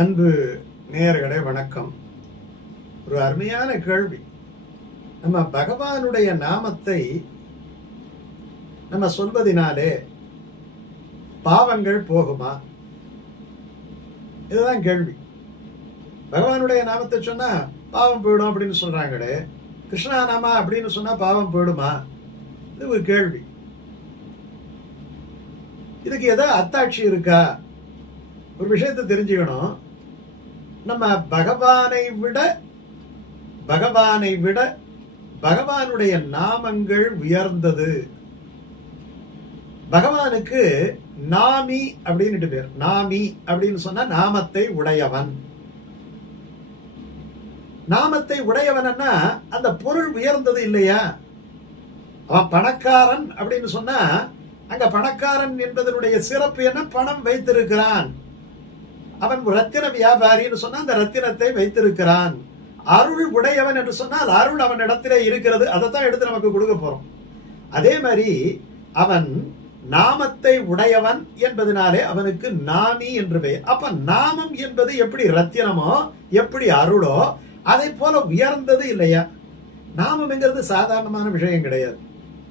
அன்பு நேயர்களே வணக்கம். ஒரு அருமையான கேள்வி. நம்ம பகவானுடைய நாமத்தை நம்ம சொல்வதனாலே பாவங்கள் போகுமா? இதுதான் கேள்வி. பகவானுடைய நாமத்தை சொன்னா பாவம் போயிடும் அப்படின்னு சொல்றாங்களே, கிருஷ்ணா நாமா அப்படின்னு சொன்னா பாவம் போயிடுமா? இது ஒரு கேள்வி. இதுக்கு ஏதாவது அத்தாட்சி இருக்கா? ஒரு விஷயத்தை தெரிஞ்சுக்கணும். நம்ம பகவானை விட பகவானுடைய நாமங்கள் உயர்ந்தது. பகவானுக்கு நாமி அப்படின்னு பேர். நாமி அப்படின்னு சொன்னா நாமத்தை உடையவன். நாமத்தை உடையவன்னா அந்த பொருள் உயர்ந்தது இல்லையா? அவன் பணக்காரன் அப்படின்னு சொன்னா அங்க பணக்காரன் என்பதனுடைய சிறப்பு என்ன? பணம் வைத்திருக்கிறான். அவன் ரத்தின வியாபாரின்னு சொன்னா அந்த ரத்தினத்தை வைத்திருக்கிறான். அருள் உடையவன் என்று சொன்னால் அருள் அவன் இடத்திலே இருக்கிறது. அதைத்தான் எடுத்து நமக்கு கொடுக்க போறோம். அதே மாதிரி அவன் நாமத்தை உடையவன் என்பதனாலே அவனுக்கு நாமி என்று பெயர். அப்ப நாமம் என்பது எப்படி ரத்தினமோ, எப்படி அருளோ, அதை போல உயர்ந்தது இல்லையா? நாமம்ங்கிறது சாதாரணமான விஷயம் கிடையாது.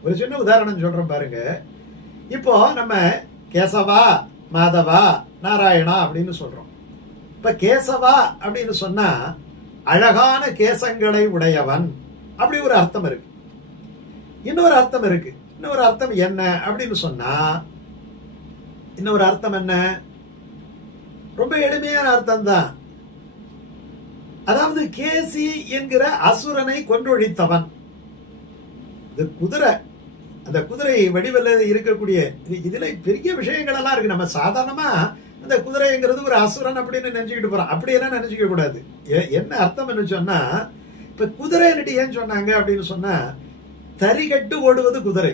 ஒரு சின்ன உதாரணம் சொல்றேன் பாருங்க. இப்போ நம்ம கேசவா, மாதவா, நாராயணா அப்படின்னு சொல்றோம். இப்ப கேசவா அப்படின்னு சொன்னா அழகான கேசங்களை உடையவன் அப்படி ஒரு அர்த்தம் இருக்கு. இன்னொரு அர்த்தம் இருக்கு. இன்னொரு அர்த்தம் என்ன அப்படின்னு சொன்னா, இன்னொரு அர்த்தம் என்ன? ரொம்ப எளிமையான அர்த்தம் தான். அதாவது கேசி என்கிற அசுரனை கொன்றொழித்தவன். இது குதிரை. அந்த குதிரை வடிவில் இருக்கக்கூடிய இதுல பெரிய விஷயங்கள் எல்லாம் இருக்கு. நம்ம சாதாரணமா அந்த குதிரைங்கிறது ஒரு அசுரன் அப்படின்னு நினைச்சுக்கிட்டு போறோம். அப்படியெல்லாம் நினைச்சுக்க கூடாது. என்ன அர்த்தம் சொன்னா, இப்ப குதிரை ஏன் சொன்னாங்க அப்படின்னு சொன்னா, தறிகட்டு ஓடுவது குதிரை.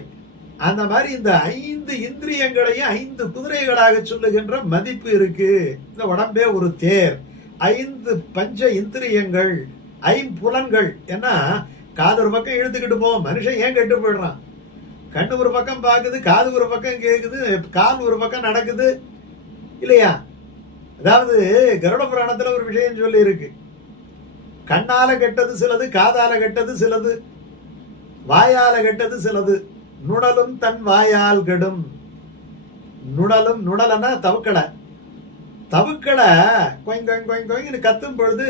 அந்த மாதிரி இந்த 5 இந்திரியங்களையும் 5 குதிரைகளாக சொல்லுகின்ற மதிப்பு இருக்கு. இந்த உடம்பே ஒரு தேர். 5 பஞ்ச இந்திரியங்கள், 5 ஏன்னா காது ஒரு பக்கம் இழுத்துக்கிட்டு போவோம். மனுஷன் ஏன் கெட்டு போயிடுறான்? கண்ணு ஒரு பக்கம் பார்க்குது, காது ஒரு பக்கம் கேட்குது, கால் ஒரு பக்கம் நடக்குது இல்லையா? அதாவது கருட புராணத்துல ஒரு விஷயம் சொல்லி இருக்கு. கண்ணால கெட்டது சிலது, காதால கெட்டது சிலது, வாயால கெட்டது சிலது. நுடலும் தன் வாயால் கெடும். நுடலன்னா தவுக்கடை. தவுக்கடை கொய்ன்னு கத்தும் பொழுது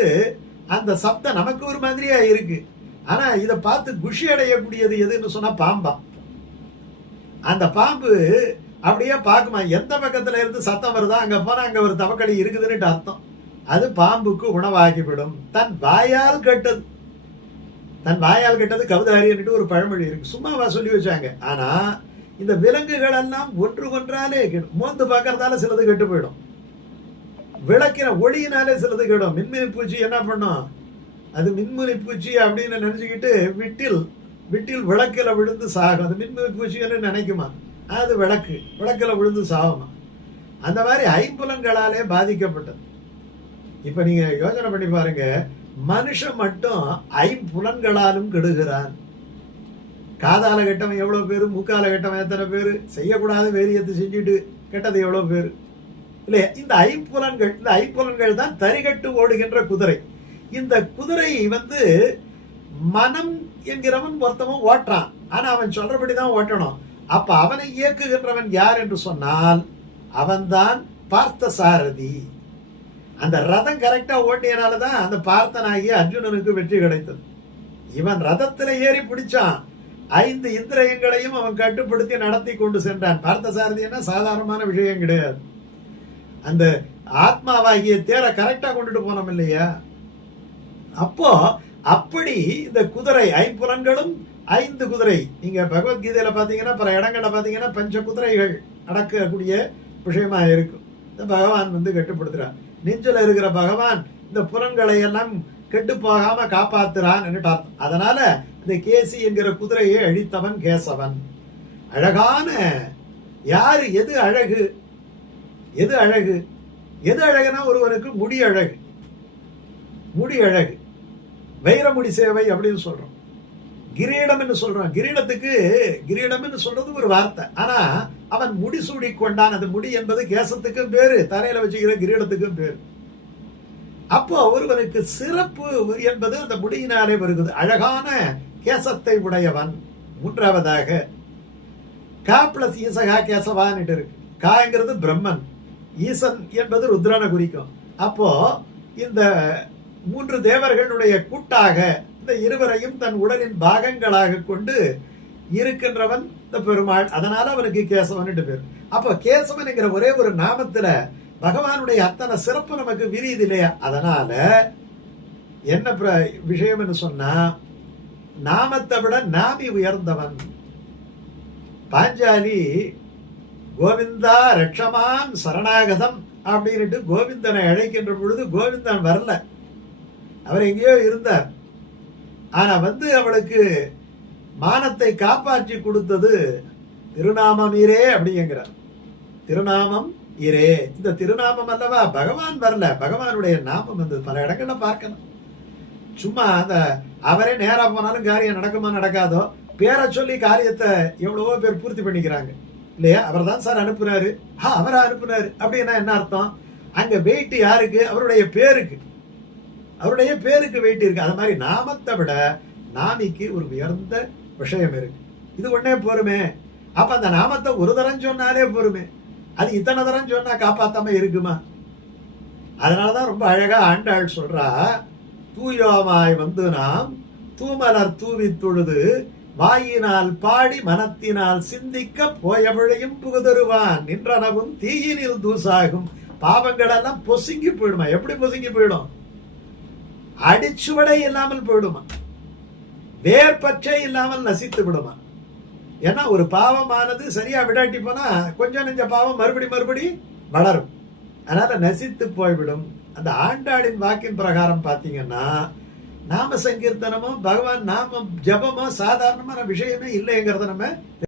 அந்த சப்தம் நமக்கு ஒரு மாதிரியா இருக்கு. ஆனா இதை பார்த்து குஷி அடையக்கூடியது எதுன்னு சொன்னா பாம்பா. அந்த பாம்பு அப்படியே பார்க்குமா, எந்த பக்கத்துல இருந்து சத்தம் வருதா அங்க போனா அங்க ஒரு தவக்கடி இருக்குதுன்னு அர்த்தம். அது பாம்புக்கு உணவாகிவிடும். தன் வாயால் கெட்டது. தன் வாயால் கெட்டது கவுதாரின்னு ஒரு பழமொழி இருக்கு. சும்மாவா சொல்லி வச்சாங்க. ஆனா இந்த விலங்குகள் எல்லாம் ஒன்றாலே மோந்து பார்க்கறதால சிலது கெட்டு போயிடும். விளக்கின ஒளியினாலே சிலது கெடும். மின்மினி பூச்சி என்ன பண்ணும்? அது மின்மினி பூச்சி அப்படின்னு நினைச்சுக்கிட்டு விட்டில் விளக்கில விழுந்து சாகும். அது மின்மினி பூச்சின்னு நினைக்குமா? அது விளக்கில விழுந்து சாகுமா? அந்த மாதிரி 5 பாதிக்கப்பட்டது. இப்ப நீங்க யோசனை பண்ணி பாருங்க. மனுஷன் மட்டும் 5 கெடுகிறான். காதால கெட்டவன் எவ்வளவு பேரு, மூக்கால கெட்டவன் எத்தனை பேரு, செய்யக்கூடாத வேரியத்தை செஞ்சுட்டு கெட்டது எவ்வளவு பேரு இல்லையா? இந்த 5 தான் தறிகட்டு ஓடுகின்ற குதிரை. இந்த குதிரை மனம் என்கிறவன் ஒருத்தவன் ஓட்டுறான். ஆனா அவன் சொல்றபடிதான் ஓட்டணும். அப்ப அவனை இயக்குகின்றவன் யார் என்று சொன்னால் அவன்தான் பார்த்த சாரதி. அந்த ரதம் கரெக்டா ஓட்டியனாலதான் அந்த பார்த்தனாகிய அர்ஜுனனுக்கு வெற்றி கிடைத்தது. இவன் ரதத்துல ஏறி பிடிச்சான். 5 இந்திரியங்களையும் அவன் கட்டுப்படுத்தி நடத்தி கொண்டு சென்றான். பார்த்த சாரதினா சாதாரணமான விஷயம் கிடையாது. அந்த ஆத்மாவாகிய தேரை கரெக்டா கொண்டுட்டு போனோம் இல்லையா? அப்போ அப்படி இந்த குதிரை 5 குதிரை. நீங்க பகவத்கீதையில பாத்தீங்கன்னா பல இடங்கள்ல பாத்தீங்கன்னா 5 குதிரைகள் அடக்கக்கூடிய விஷயமா இருக்கும். இந்த பகவான் கட்டுப்படுத்துறான். நெஞ்சில இருக்கிற பகவான் இந்த புலன்களை எல்லாம் கெட்டு போகாம காப்பாத்துறான் என்று அர்த்தம். அதனால இந்த கேசி என்கிற குதிரையை அழித்தவன் கேசவன். அழகான யாரு? எது அழகு? எது அழகு? எது அழகுனா ஒருவனுக்கு முடி அழகு. முடி அழகு. வைரமுடி சேவை அப்படின்னு சொல்றோம். கிரீடம் என்று சொல்றான். கிரீடம் என்று சொல்றது ஒரு வார்த்தை. ஆனா அவன் முடிசூடி கொண்டான். அது முடி என்பது கேசத்துக்கும் பேரு, தலையில வச்சுக்கிற கிரீடத்துக்கும் பேரு. அப்போ ஒருவனுக்கு சிறப்பு என்பது அந்த முடியினாலே வருகிறது. அழகான கேசத்தை உடையவன். மூன்றாவதாக கா பிளஸ் ஈசகா கேசவான்ட்டு இருக்கு. காங்கிறது பிரம்மன், ஈசன் என்பது ருத்ரனை குறிக்கும். அப்போ இந்த 3 தேவர்களுடைய கூட்டாக இந்த இருவரையும் தன் உடலின் பாகங்களாக கொண்டு இருக்கின்றவன் இந்த பெருமாள். அதனால அவனுக்கு கேசவன் பேர். அப்போ கேசவன்ங்கிற ஒரே ஒரு நாமத்துல பகவானுடைய அத்தனை சிறப்பு நமக்கு விரியுது இல்லையா? அதனால என்ன விஷயம் சொன்னா, நாமத்தை விட நாமி உயர்ந்தவன். பாஞ்சாலி கோவிந்தா ரட்சமான் சரணாகதம் அப்படின்ட்டு கோவிந்தனை அழைக்கின்ற பொழுது கோவிந்தன் வரல, அவர் எங்கேயோ இருந்தார். ஆனா அவளுக்கு மானத்தை காப்பாற்றி கொடுத்தது திருநாமம் இரே அப்படிங்கிறார். திருநாமம் இரே, இந்த திருநாமம் அல்லவா, பகவான் வரல, பகவானுடைய நாமம் வந்தது. பல இடங்கள்ல பார்க்கணும். சும்மா அந்த அவரே நேரா போனாலும் காரியம் நடக்குமா நடக்காதோ, பேரை சொல்லி காரியத்தை எவ்வளவோ பேர் பூர்த்தி பண்ணிக்கிறாங்க இல்லையா? அவர் தான் சார் அனுப்புனாரு, அவரை அனுப்புனாரு அப்படின்னா என்ன அர்த்தம்? அங்க வெயிட் யாருக்கு? அவருடைய பேருக்கு, அவருடைய பேருக்கு வெயிட் இருக்கு. அது மாதிரி நாமத்தை விட நாமிக்கு ஒரு உயர்ந்த விஷயம் இருக்கு. இது ஒன்னே போருமே. அப்ப அந்த நாமத்தை ஒரு தரம் சொன்னாலே போருமே, அது இத்தனை தரம் சொன்னா காப்பாத்தாம இருக்குமா? அதனாலதான் ரொம்ப அழகா ஆண்டாள் சொல்றா, தூயோமாய் வந்து நாம் தூமலர் தூவி தொழுது வாயினால் பாடி மனத்தினால் சிந்திக்க போயவழையும் புகுதருவான் நின்றனவும் தீயினில் தூசாகும். பாவங்கள் எல்லாம் பொசுங்கி போயிடுமா? எப்படி பொசுங்கி போயிடும்? அடிச்சுவடை இல்லாமல் போயிடுமா? வேர்பற்றை இல்லாமல் நசித்து விடுமா? ஏன்னா ஒரு பாவமானது சரியா விடாட்டி போனா கொஞ்சம் நெஞ்ச பாவம் மறுபடி வளரும். அதனால நசித்து போய்விடும். அந்த ஆண்டாளின் வாக்கின் பிரகாரம் பாத்தீங்கன்னா நாம சங்கீர்த்தனமோ பகவான் நாம ஜபமோ சாதாரணமான விஷயமே இல்லைங்கிறத நம்ம